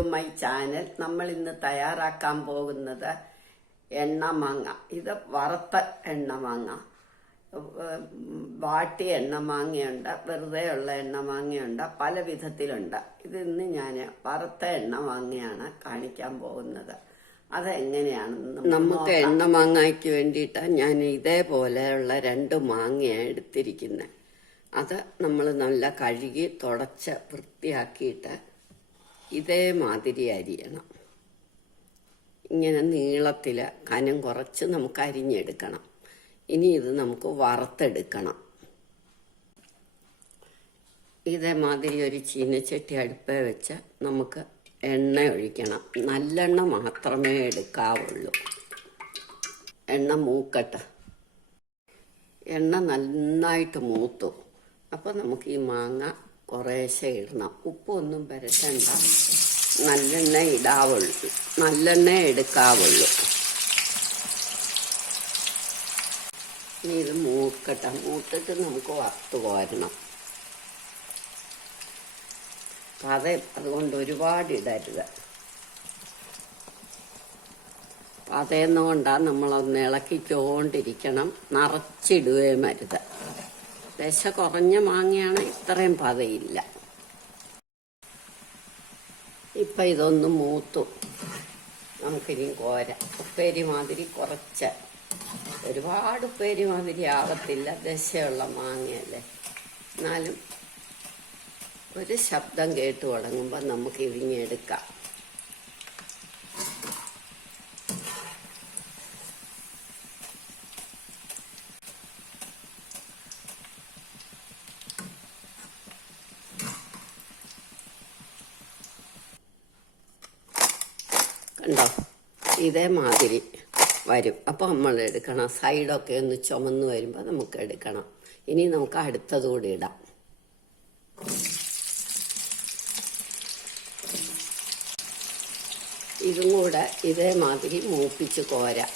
To my channel. നമ്മൾ ഇന്ന് തയ്യാറാക്കാൻ പോകുന്നത് എണ്ണമാങ്ങ. ഇത് വറുത്ത എണ്ണമാങ്ങ. വാട്ടിയ എണ്ണമാങ്ങയുണ്ട്, വെറുതെ ഉള്ള എണ്ണമാങ്ങയുണ്ട്, പല വിധത്തിലുണ്ട്. ഇത് ഇന്ന് ഞാൻ വറുത്ത എണ്ണമാങ്ങയാണ് കാണിക്കാൻ പോകുന്നത്. അതെങ്ങനെയാണെന്ന് നമുക്ക് എണ്ണമാങ്ങയ്ക്ക് വേണ്ടിയിട്ട് ഞാൻ ഇതേപോലെയുള്ള 2 മാങ്ങയാണ് എടുത്തിരിക്കുന്നത്. അത് നമ്മൾ നല്ല കഴുകി തുടച്ച് വൃത്തിയാക്കിയിട്ട് ഇതേമാതിരി അരിയണം. ഇങ്ങനെ നീളത്തിൽ കനം കുറച്ച് നമുക്ക് അരിഞ്ഞെടുക്കണം. ഇനി ഇത് നമുക്ക് വറുത്തെടുക്കണം. ഇതേമാതിരി ഒരു ചീനച്ചട്ടി അടുപ്പേ വെച്ച് നമുക്ക് എണ്ണ ഒഴിക്കണം. നല്ലെണ്ണ മാത്രമേ എടുക്കാവുള്ളൂ. എണ്ണ മൂക്കട്ടെ. എണ്ണ നന്നായിട്ട് മൂത്തു. അപ്പോൾ നമുക്ക് ഈ മാങ്ങ കുറേശ്ശെ ഇടണം. ഉപ്പൊന്നും പുരട്ടണ്ട, നല്ലെണ്ണ ഇടാവുള്ളൂ, നല്ലെണ്ണ എടുക്കാവുള്ളൂ. ഇനി ഇത് മൂക്കട്ടെ. മൂത്തിട്ട് നമുക്ക് വറുത്ത് കോരണം. അതുകൊണ്ട് ഒരുപാട് ഇടരുത്. പതയെന്നുകൊണ്ടാണ് നമ്മളൊന്ന് ഇളക്കിക്കൊണ്ടിരിക്കണം. നിറച്ചിടുകയും അരുത്. ദശ കുറഞ്ഞ മാങ്ങയാണ്, ഇത്രയും പതയില്ല. ഇപ്പം ഇതൊന്ന് മൂത്തു. നമുക്കിനി കോരാം. ഉപ്പേരി മാതിരി കുറച്ച്, ഒരുപാട് ഉപ്പേരി മാതിരി ആവത്തില്ല, ദശയുള്ള മാങ്ങയല്ലേ. എന്നാലും ഒരു ശബ്ദം കേട്ട് തുടങ്ങുമ്പോൾ നമുക്ക് ഇരിഞ്ഞെടുക്കാം. കണ്ടോ, ഇതേമാതിരി വരും. അപ്പോൾ നമ്മൾ എടുക്കണം. സൈഡൊക്കെ ഒന്ന് ചുമന്ന് വരുമ്പോൾ നമുക്ക് എടുക്കണം. ഇനി നമുക്ക് അടുത്തതുകൂടി ഇടാം. ഇതും കൂടെ ഇതേമാതിരി മൂപ്പിച്ച് കോരാം.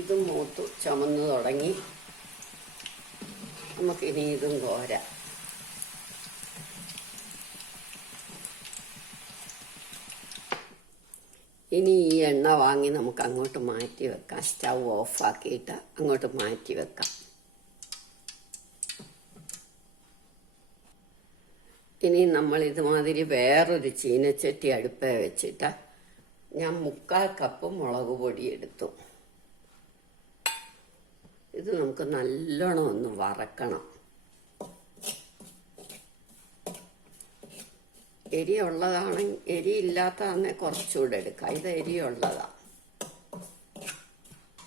ഇതും മൂത്തു ചുമന്ന് തുടങ്ങി. നമുക്കിനി ഇതും കോരാം. ഇനി ഈ എണ്ണ വാങ്ങി നമുക്ക് അങ്ങോട്ട് മാറ്റി വെക്കാം. സ്റ്റൗ ഓഫാക്കിയിട്ട് അങ്ങോട്ട് മാറ്റി വെക്കാം. ഇനി നമ്മൾ ഇതുമാതിരി വേറൊരു ചീനച്ചട്ടി അടുപ്പേ വെച്ചിട്ട് ഞാൻ 3/4 കപ്പ് മുളക് പൊടി എടുത്തു. ഇത് നമുക്ക് നല്ലോണം ഒന്ന് വറക്കണം. എരിയുള്ളതാണെങ്കിൽ, എരിയില്ലാത്തതാണെങ്കിൽ കുറച്ചുകൂടെ എടുക്കാം. ഇത് എരിയുള്ളതാണ്.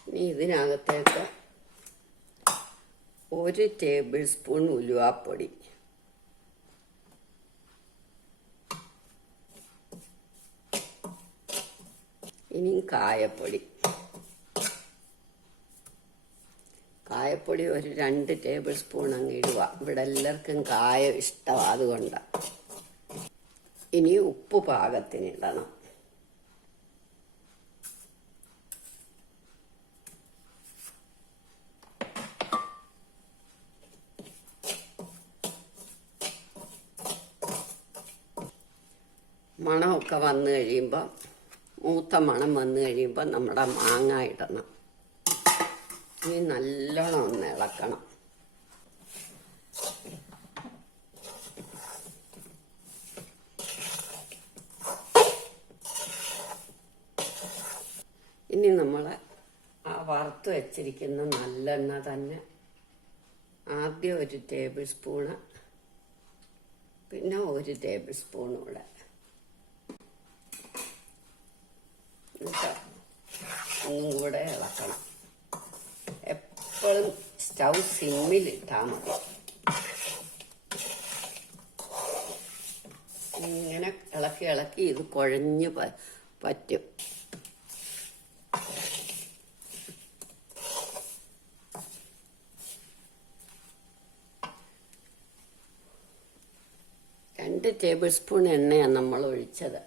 ഇനി ഇതിനകത്തേക്ക് 1 ടേബിൾ സ്പൂൺ ഉലുവാപ്പൊടി, ഇനി കായപ്പൊടി. കായപ്പൊടി ഒരു 2 ടേബിൾ സ്പൂൺ അങ്ങ് ഇടുക. ഇവിടെ എല്ലാവർക്കും കായം ഇഷ്ടമാണ്, അതുകൊണ്ടാണ്. ഇനി ഉപ്പ് പാകത്തിനിടണം. മണമൊക്കെ വന്നു കഴിയുമ്പോൾ, മൂത്ത മണം വന്നു കഴിയുമ്പോൾ നമ്മുടെ മാങ്ങ ഇടണം. ഇനി നല്ലോണം ഒന്ന് ഇളക്കണം. ഇനി നമ്മൾ ആ വറുത്ത് വെച്ചിരിക്കുന്ന നല്ലെണ്ണ തന്നെ ആദ്യം 1 ടേബിൾ സ്പൂണ്, പിന്നെ 1 ടേബിൾ സ്പൂൺ കൂടെ ഒന്നും കൂടെ ഇളക്കണം. എപ്പോഴും സ്റ്റൗ സിമ്മിലിട്ടാൽ മതി. ഇങ്ങനെ ഇളക്കി ഇളക്കി ഇത് കുഴഞ്ഞ് പറ്റും. രണ്ട് ടേബിൾ സ്പൂൺ എണ്ണയാണ് നമ്മൾ ഒഴിച്ചത്.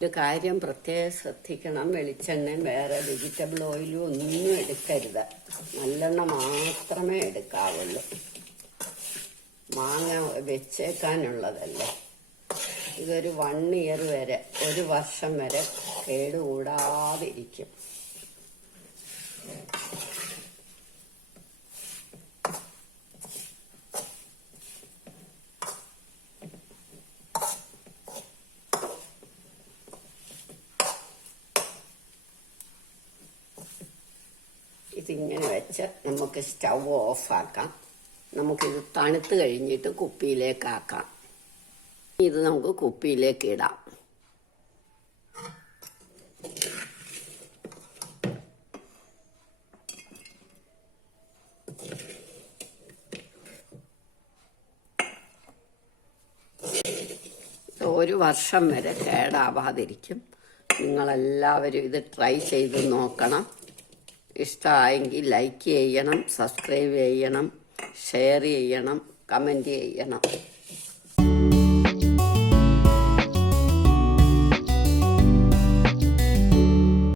ഒരു കാര്യം പ്രത്യേകം ശ്രദ്ധിക്കണം, വെളിച്ചെണ്ണയും വേറെ വെജിറ്റബിൾ ഓയിലും ഒന്നും എടുക്കരുത്. നല്ലെണ്ണ മാത്രമേ എടുക്കാവുള്ളൂ. മാങ്ങ വെച്ചേക്കാനുള്ളതല്ലേ. ഇതൊരു 1 ഇയർ വരെ, 1 വർഷം വരെ കേടുകൂടാതിരിക്കും. ഇതിങ്ങനെ വെച്ച് നമുക്ക് സ്റ്റൗ ഓഫാക്കാം. നമുക്കിത് തണുത്ത് കഴിഞ്ഞിട്ട് കുപ്പിയിലേക്കാക്കാം. ഇത് നമുക്ക് കുപ്പിയിലേക്ക് ഇടാം. ഒരു വർഷം വരെ കേടാവാതിരിക്കും. നിങ്ങളെല്ലാവരും ഇത് ട്രൈ ചെയ്ത് നോക്കണം. ഇഷ്ടമായെങ്കിൽ ലൈക്ക് ചെയ്യണം, സബ്സ്ക്രൈബ് ചെയ്യണം, ഷെയർ ചെയ്യണം, കമൻറ്റ് ചെയ്യണം.